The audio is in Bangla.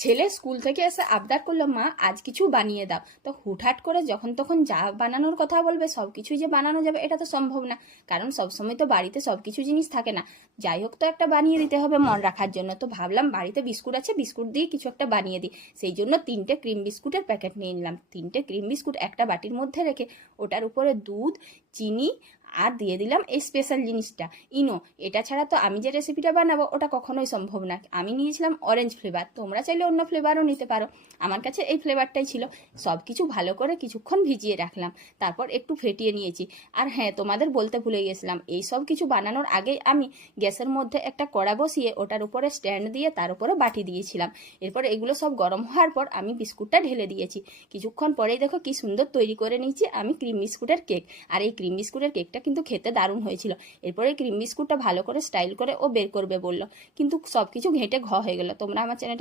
ছেলে স্কুল থেকে এসে আবদার করলো, মা আজ কিছু বানিয়ে দাও। তো হুটহাট করে যখন তখন যা বানানোর কথা বলবে সব কিছুই যে বানানো যাবে এটা তো সম্ভব না, কারণ সবসময় তো বাড়িতে সব কিছু জিনিস থাকে না। যাই হোক, তো একটা বানিয়ে দিতে হবে মন রাখার জন্য। তো ভাবলাম বাড়িতে বিস্কুট আছে, বিস্কুট দিয়ে কিছু একটা বানিয়ে দিই। সেই জন্য 3টে ক্রিম বিস্কুটের প্যাকেট নিয়ে নিলাম। 3টে ক্রিম বিস্কুট একটা বাটির মধ্যে রেখে ওটার উপরে দুধ, চিনি আর দিয়ে দিলাম এই স্পেশাল জিনিসটা, ইনো। এটা ছাড়া তো আমি যে রেসিপিটা বানাবো ওটা কখনোই সম্ভব না। আমি নিয়েছিলাম অরেঞ্জ ফ্লেভার, তোমরা চাইলে অন্য ফ্লেভারও নিতে পারো, আমার কাছে এই ফ্লেভারটাই ছিল। সব কিছু ভালো করে কিছুক্ষণ ভিজিয়ে রাখলাম, তারপর একটু ফেটিয়ে নিয়েছি। আর হ্যাঁ, তোমাদের বলতে ভুলে গেছিলাম, এই সব কিছু বানানোর আগেই আমি গ্যাসের মধ্যে একটা কড়া বসিয়ে ওটার উপরে স্ট্যান্ড দিয়ে তার উপরে বাটি দিয়েছিলাম। এরপর এগুলো সব গরম হওয়ার পর আমি বিস্কুটটা ঢেলে দিয়েছি। কিছুক্ষণ পরেই দেখো কি সুন্দর তৈরি করে নিয়েছি আমি ক্রিম বিস্কুটের কেক। আর এই ক্রিম বিস্কুটের কেকটা কিন্তু খেতে দারুণ হয়েছিল। এরপরে ক্রিম বিস্কুটটা ভালো করে স্টাইল করে ও বের করবে বললো, কিন্তু সব কিছু ঘেঁটে হয়ে গেল। তোমরা আমার চ্যানেলটা